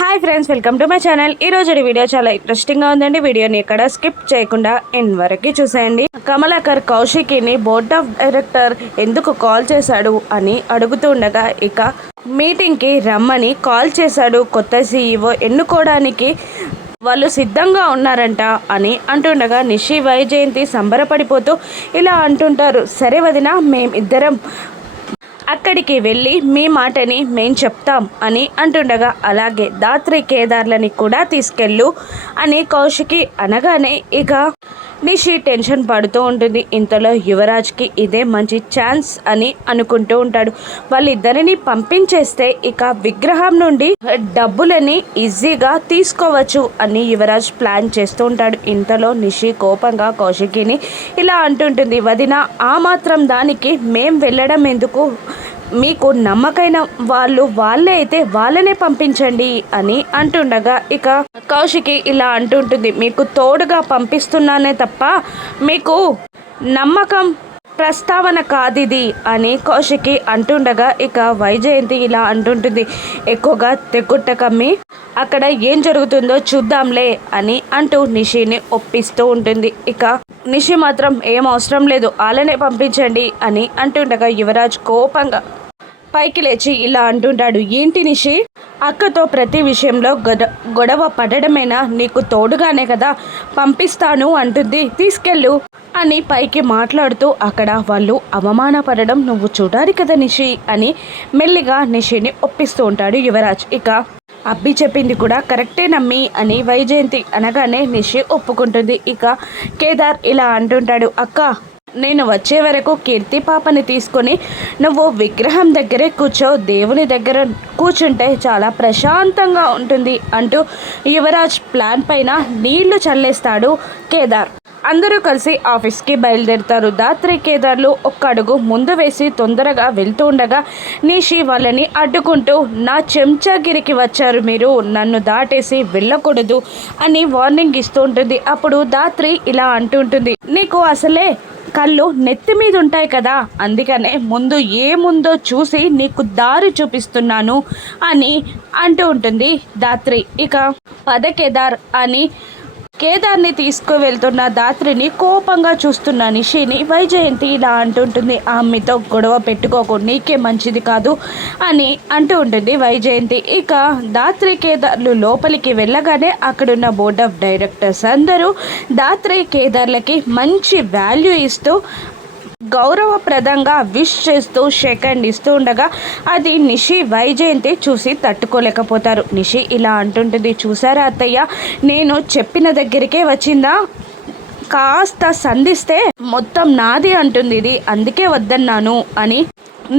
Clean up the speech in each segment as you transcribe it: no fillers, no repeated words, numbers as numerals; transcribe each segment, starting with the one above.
Hi friends, welcome to my channel. ఈ రోజు video చాలా ఇంట్రెస్టింగ్ గా ఉందండి. వీడియోని ఎక్కడ స్కిప్ చేయకుండా ఎండ్ వరకు చూసేయండి. కమలాకర్ కౌశికిని బోర్డ్ ఆఫ్ డైరెక్టర్ ఎందుకు కాల్ చేశాడు అని అడుగుతుండగా ఇక మీటింగ్ కి రమ్మని కాల్ చేశాడు. కొత్త సీఈఓ ఎన్నుకోవడానికి వాళ్ళు సిద్ధంగా ఉన్నారంట అని అంటుండగా నిషి వైజయంతి సంబరపడిపోతూ ఇలా అంటుంటారు. సరే వదిన, మేమిద్దరం అక్కడికి వెళ్ళి మీ మాటని మేం చెప్తాం అని అంటుండగా అలాగే దాత్రి కేదార్లని కూడా తీసుకెళ్ళు అని కౌశికి అనగానే ఇక నిషి టెన్షన్ పడుతూ ఉంటుంది. ఇంతలో యువరాజ్కి ఇదే మంచి ఛాన్స్ అని అనుకుంటూ ఉంటాడు. వాళ్ళిద్దరిని పంపించేస్తే ఇక విగ్రహం నుండి డబ్బులని ఈజీగా తీసుకోవచ్చు అని యువరాజ్ ప్లాన్ చేస్తూ ఉంటాడు. ఇంతలో నిషి కోపంగా కౌశికిని ఇలా అంటుంటుంది. వదిన, ఆ మాత్రం దానికి మేం వెళ్ళడం ఎందుకు? మీకు నమ్మకైన వాళ్ళే అయితే వాళ్ళనే పంపించండి అని అంటుండగా ఇక కౌశికి ఇలా అంటుంటుంది. మీకు తోడుగా పంపిస్తున్నానే తప్ప మీకు నమ్మకం ప్రస్తావన కాదిది అని కౌశికి అంటుండగా ఇక వైజయంతి ఇలా అంటుంటుంది. ఎక్కువగా తెగుట్టకమ్మి అక్కడ ఏం జరుగుతుందో చూద్దాంలే అని అంటూ నిషిని ఒప్పిస్తూ ఉంటుంది. ఇక నిషి మాత్రం ఏం అవసరం లేదు, వాళ్ళనే పంపించండి అని అంటుండగా యువరాజ్ కోపంగా పైకి లేచి ఇలా అంటుంటాడు. ఏంటి నిషి, అక్కతో ప్రతి విషయంలో గొడవ పడడమేనా? నీకు తోడుగానే కదా పంపిస్తాను అంటుంది, తీసుకెళ్ళు అని పైకి మాట్లాడుతూ అక్కడ వాళ్ళు అవమానపడడం నువ్వు చూడాలి కదా నిషి అని మెల్లిగా నిషిని ఒప్పిస్తూ ఉంటాడు యువరాజ్. ఇక అబ్బి చెప్పింది కూడా కరెక్టే నమ్మి అని వైజయంతి అనగానే నిషి ఒప్పుకుంటుంది. ఇక కేదార్ ఇలా అంటుంటాడు. అక్క, నేను వచ్చే వరకు కీర్తి పాపని తీసుకొని నువ్వు విగ్రహం దగ్గరే కూర్చో, దేవుని దగ్గర కూర్చుంటే చాలా ప్రశాంతంగా ఉంటుంది అంటూ యువరాజ్ ప్లాన్ పైన నీళ్లు చల్లేస్తాడు కేదార్. అందరూ కలిసి ఆఫీస్కి బయలుదేరుతారు. దాత్రి కేదార్లు ఒక్క అడుగు ముందు వేసి తొందరగా వెళ్తూ ఉండగా నిషి వాళ్ళని అడ్డుకుంటూ నా చెంచాగిరికి వచ్చారు, మీరు నన్ను దాటేసి వెళ్ళకూడదు అని వార్నింగ్ ఇస్తూ ఉంటుంది. అప్పుడు దాత్రి ఇలా అంటుంటుంది. నీకు అసలే కళ్ళు నెత్తి మీద ఉంటాయి కదా, అందుకనే ముందు ఏముందో చూసి నీకు దారి చూపిస్తున్నాను అని అంటూ ఉంటుంది దాత్రి. ఇక పద కేదార్ అని కేదార్ని తీసుకువెళ్తున్న దాత్రిని కోపంగా చూస్తున్న నిషిని వైజయంతి ఇలా అంటుంటుంది. ఆమెతో గొడవ పెట్టుకోకు, నీకే మంచిది కాదు అని అంటూ ఉంటుంది వైజయంతి. ఇక దాత్రి కేదార్లు లోపలికి వెళ్ళగానే అక్కడున్న బోర్డ్ ఆఫ్ డైరెక్టర్స్ అందరూ దాత్రి కేదార్లకి మంచి వాల్యూ ఇస్తూ గౌరవప్రదంగా విష్ చేస్తూ సెకండ్ ఇస్తూ ఉండగా అది నిషి వైజయంతి చూసి తట్టుకోలేకపోతారు. నిషి ఇలా అంటుంటుంది. చూసారా అత్తయ్య, నేను చెప్పిన దగ్గరికే వచ్చిందా, కాస్త సంధిస్తే మొత్తం నాది అంటుంది ఇది, అందుకే వద్దన్నాను అని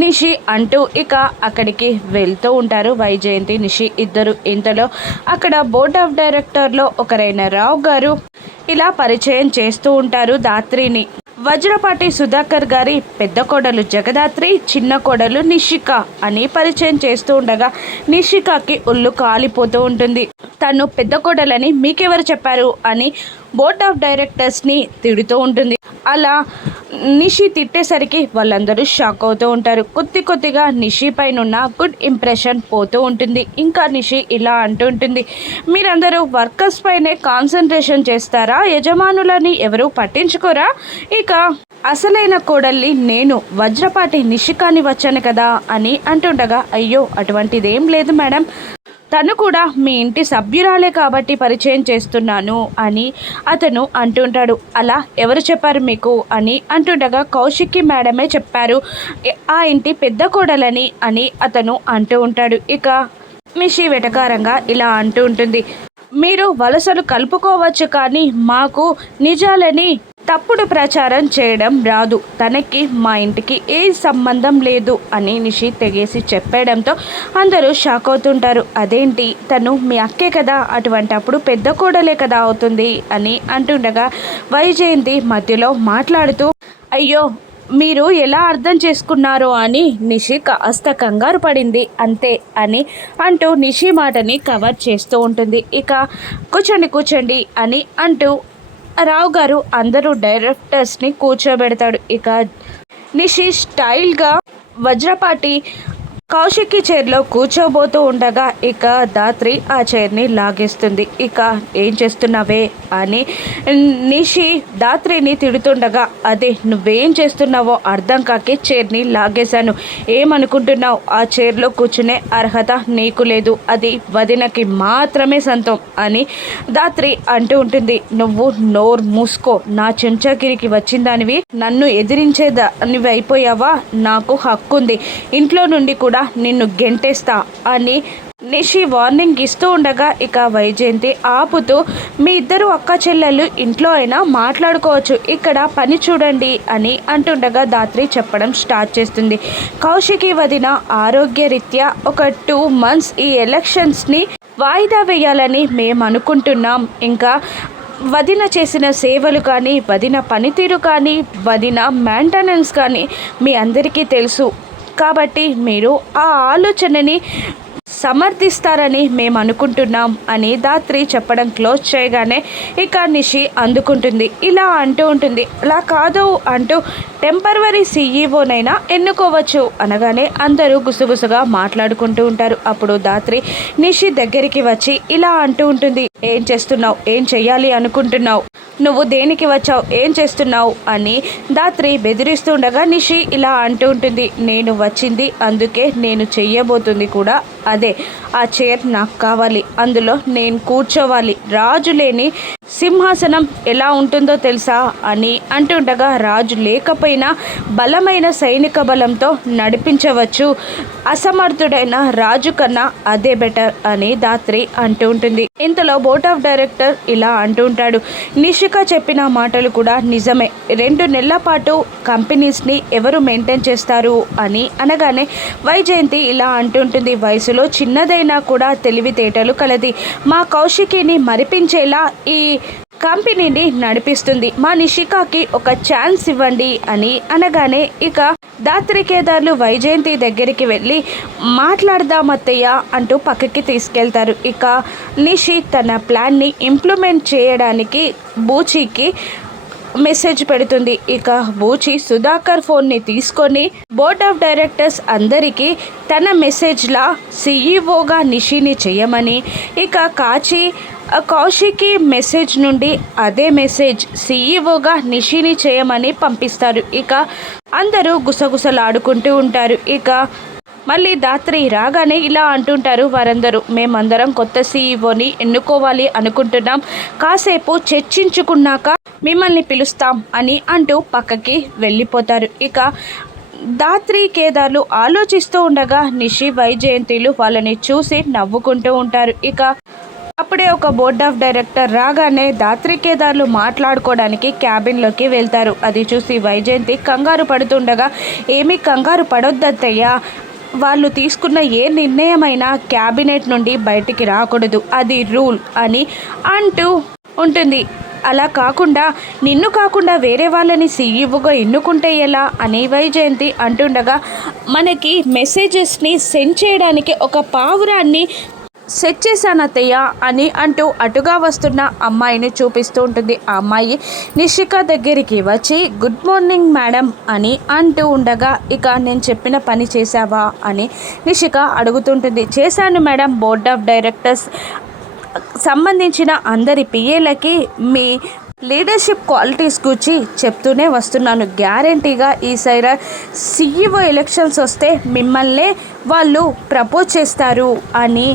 నిషి అంటూ ఇక అక్కడికి వెళ్తూ ఉంటారు వైజయంతి నిషి ఇద్దరు. ఇంతలో అక్కడ బోర్డ్ ఆఫ్ డైరెక్టర్లో ఒకరైన రావు గారు ఇలా పరిచయం చేస్తూ ఉంటారు దాత్రిని. వజ్రపాటి సుధాకర్ గారి పెద్ద కోడలు జగదాత్రి, చిన్న కోడలు నిషిక అని పరిచయం చేస్తూ ఉండగా నిషికకి ఒళ్ళు కాలిపోతూ ఉంటుంది. తను పెద్ద కోడలని మీకెవరు చెప్పారు అని బోర్డ్ ఆఫ్ డైరెక్టర్స్ని తిడుతూ ఉంటుంది. అలా నిషి తిట్టేసరికి వాళ్ళందరూ షాక్ అవుతూ ఉంటారు. కొద్దిగా నిషి పైన గుడ్ ఇంప్రెషన్ పోతూ ఉంటుంది. ఇంకా నిషి ఇలా అంటుంటుంది. మీరందరూ వర్కర్స్ పైనే కాన్సన్ట్రేషన్ చేస్తారా, యజమానులని ఎవరు పట్టించుకోరా? ఇక అసలైన కోడల్ని నేను వజ్రపాటి నిషికాని వచ్చాను కదా అని అంటుండగా అయ్యో అటువంటిదేం లేదు మేడం, తను కూడా మీ ఇంటి సభ్యురాలే కాబట్టి పరిచయం చేస్తున్నాను అని అతను అంటుంటాడు. అలా ఎవరు చెప్పారు మీకు అని అంటుండగా కౌశికి మేడమే చెప్పారు, ఆ ఇంటి పెద్ద కోడలని అని అతను అంటూ ఉంటాడు. ఇక నిషి వెటకారంగా ఇలా అంటూ ఉంటుంది. మీరు వలసలు కలుపుకోవచ్చు కానీ మాకు నిజాలని తప్పుడు ప్రచారం చేయడం రాదు, తనకి మా ఇంటికి ఏ సంబంధం లేదు అని నిషి తెగేసి చెప్పడంతో అందరూ షాక్ అవుతుంటారు. అదేంటి, తను మీ అక్కే కదా, అటువంటప్పుడు పెద్ద కోడలే కదా అవుతుంది అని అంటుండగా వైజయంతి మధ్యలో మాట్లాడుతూ అయ్యో మీరు ఎలా అర్థం చేసుకున్నారో అని నిషి కాస్త కంగారు పడింది అంతే అని అంటూ నిషి మాటని కవర్ చేస్తూ ఉంటుంది. ఇక కూర్చోండి అని అంటూ రావు గారు అందరూ డైరెక్టర్స్ని కూర్చోబెడతాడు. ఇక నిషి స్టైల్గా వజ్రపాటి కౌశిక్కి చైర్లో కూర్చోబోతూ ఉండగా ఇక ధాత్రి ఆ చైర్ని లాగేస్తుంది. ఇక ఏం చేస్తున్నావే అని నిషి ధాత్రిని తిడుతుండగా, అదే నువ్వేం చేస్తున్నావో అర్థం కాకే చైర్ని లాగేశాను. ఏమనుకుంటున్నావు? ఆ చైర్లో కూర్చునే అర్హత నీకు లేదు, అది వదినకి మాత్రమే సొంతం అని ధాత్రి అంటూ ఉంటుంది. నువ్వు నోరు మూసుకో, నా చెంచాగిరికి వచ్చిందానివి నన్ను ఎదిరించేదానివి అయిపోయావా? నాకు హక్కుంది, ఇంట్లో నుండి కూడా నిన్ను గెంటేస్తా అని నిషి వార్నింగ్ ఇస్తూ ఉండగా ఇక వైజయంతి ఆపుతూ, మీ ఇద్దరు అక్క చెల్లెళ్ళు ఇంట్లో అయినా మాట్లాడుకోవచ్చు, ఇక్కడ పని చూడండి అని అంటుండగా ధాత్రి చెప్పడం స్టార్ట్ చేస్తుంది. కౌశికి వదిన ఆరోగ్యరీత్యా ఒక 2 months ఈ ఎలక్షన్స్ని వాయిదా వేయాలని మేము అనుకుంటున్నాం. ఇంకా వదిన చేసిన సేవలు కానీ, వదిన పనితీరు కానీ, వదిన మెయింటెనెన్స్ కానీ మీ అందరికీ తెలుసు. కాబట్టి మీరు ఆ ఆలోచనని సమర్థిస్తారని మేము అనుకుంటున్నాం అని ధాత్రి చెప్పడం క్లోజ్ చేయగానే ఇక నిషి అందుకుంటుంది. ఇలా అంటూ ఉంటుంది, అలా కాదు అంటూ టెంపరవరీ సీఈఓనైనా ఎన్నుకోవచ్చు అనగానే అందరూ గుసగుసగా మాట్లాడుకుంటూ ఉంటారు. అప్పుడు ధాత్రి నిషి దగ్గరికి వచ్చి ఇలా అంటూ ఉంటుంది, ఏం చేస్తున్నావు? ఏం చెయ్యాలి అనుకుంటున్నావు? నువ్వు దేనికి వచ్చావు? ఏం చేస్తున్నావు అని ధాత్రి బెదిరిస్తుండగా నిషి ఇలా అంటూ ఉంటుంది, నేను వచ్చింది అందుకే, నేను చెయ్యబోతుంది కూడా అదే. ఆ చైర్ నాకు కావాలి, అందులో నేను కూర్చోవాలి. రాజు లేని సింహాసనం ఎలా ఉంటుందో తెలుసా అని అంటుండగా, రాజు లేకపోయినా బలమైన సైనిక బలంతో నడిపించవచ్చు, అసమర్థుడైన రాజు కన్నా అదే బెటర్ అని ధాత్రి అంటూ ఉంటుంది. ఇంతలో బోర్డ్ ఆఫ్ డైరెక్టర్ ఇలా అంటూ ఉంటాడు, నిషిక చెప్పిన మాటలు కూడా నిజమే, 2 నెలల పాటు కంపెనీస్ని ఎవరు మెయింటైన్ చేస్తారు అని అనగానే వైజయంతి ఇలా అంటుంటుంది, వయసులో చిన్నదైనా కూడా తెలివితేటలు కలది, మా కౌశికిని మరిపించేలా ఈ కంపెనీని నడిపిస్తుంది, మా నిషికాకి ఒక ఛాన్స్ ఇవ్వండి అని అనగానే ఇక ధాత్రి కేదార్లు వైజయంతి దగ్గరికి వెళ్ళి మాట్లాడదామత్తయ్య అంటూ పక్కకి తీసుకెళ్తారు. ఇక నిషి తన ప్లాన్ని ఇంప్లిమెంట్ చేయడానికి బూచీకి మెసేజ్ పెడుతుంది. ఇక బూచి సుధాకర్ ఫోన్ని తీసుకొని బోర్డ్ ఆఫ్ డైరెక్టర్స్ అందరికీ తన మెసేజ్లా సీఈఓగా నిషిని చేయమని, ఇక కాచి కౌశికి మెసేజ్ నుండి అదే మెసేజ్ సీఈఓగా నిషిని చేయమని పంపిస్తారు. ఇక అందరూ గుసగుసలాడుకుంటూ ఉంటారు. ఇక మళ్ళీ ధాత్రి రాగానే ఇలా అంటుంటారు వారందరూ, మేమందరం కొత్త సీఈఓని ఎన్నుకోవాలి అనుకుంటున్నాం, కాసేపు చర్చించుకున్నాక మిమ్మల్ని పిలుస్తాం అని అంటూ పక్కకి వెళ్ళిపోతారు. ఇక ధాత్రి కేదార్లు ఆలోచిస్తూ ఉండగా నిషి వైజయంతిలు వాళ్ళని చూసి నవ్వుకుంటూ ఉంటారు. ఇక అప్పుడే ఒక బోర్డ్ ఆఫ్ డైరెక్టర్ రాగానే ధాత్రి కేదార్లు మాట్లాడుకోవడానికి క్యాబిన్లోకి వెళ్తారు. అది చూసి వైజయంతి కంగారు పడుతుండగా, ఏమీ కంగారు పడొద్దత్తయ్యా, వాళ్ళు తీసుకున్న ఏ నిర్ణయమైనా క్యాబినెట్ నుండి బయటికి రాకూడదు, అది రూల్ అని అంటూ ఉంటుంది. అలా కాకుండా నిన్ను కాకుండా వేరే వాళ్ళని సీఈఓగా ఎన్నుకుంటే ఎలా అని వైజయంతి అంటుండగా, మనకి మెసేజెస్ని సెండ్ చేయడానికి ఒక పావురాన్ని సెట్ చేశాను అత్తయ్య అని అంటూ అటుగా వస్తున్న అమ్మాయిని చూపిస్తూ ఉంటుంది. ఆ అమ్మాయి నిషిక దగ్గరికి వచ్చి గుడ్ మార్నింగ్ మేడం అని అంటూ ఉండగా, ఇక నేను చెప్పిన పని చేశావా అని నిషిక అడుగుతుంటుంది. చేశాను మేడం, బోర్డ్ ఆఫ్ డైరెక్టర్స్ సంబంధించిన అందరి పిఏలకి మీ లీడర్షిప్ క్వాలిటీస్ గురించి చెప్తూనే వస్తున్నాను, గ్యారంటీగా ఈసారి సీఈఓ ఎలక్షన్స్ వస్తే మిమ్మల్నే వాళ్ళు ప్రపోజ్ చేస్తారు అని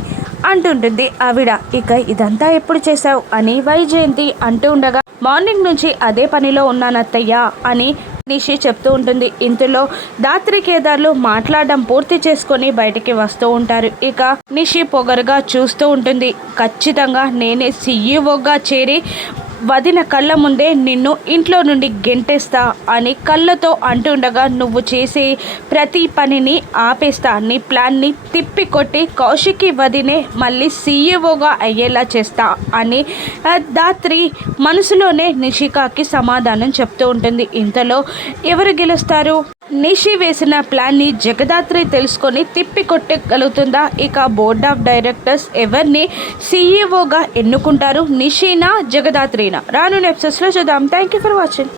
అంటుంటుంది ఆవిడ. ఇక ఇదంతా ఎప్పుడు చేశావు అని వైజయంతి అంటూ ఉండగా, మార్నింగ్ నుంచి అదే పనిలో ఉన్నానత్తయ్య అని నిషి చెప్తూ ఉంటుంది. ఇంతలో ధాత్రి కేదార్లు మాట్లాడడం పూర్తి చేసుకొని బయటికి వస్తూ ఉంటారు. ఇక నిషి పొగరుగా చూస్తూ ఉంటుంది, ఖచ్చితంగా నేనే సీఈఓగా చేరి వదిన కళ్ళ ముందే నిన్ను ఇంట్లో నుండి గెంటేస్తా అని కళ్ళతో అంటుండగా, నువ్వు చేసే ప్రతి పనిని ఆపేస్తా, నీ ప్లాన్ని తిప్పికొట్టి కౌశికి వదినే మళ్ళీ సీఈఓగా అయ్యేలా చేస్తా అని ధాత్రి మనసులోనే నిషికాకి సమాధానం చెప్తూ ఉంటుంది. ఇంతలో ఎవరు గెలుస్తారు? నిషి వేసిన ప్లాన్ని జగదాత్రి తెలుసుకొని తిప్పి కొట్టగలుగుతుందా? ఇక బోర్డ్ ఆఫ్ డైరెక్టర్స్ ఎవరిని సీఈఓగా ఎన్నుకుంటారు? నిషినా, జగదాత్రినా? రానున్న ఎపిసోడ్స్లో చూద్దాం. Thank you for watching.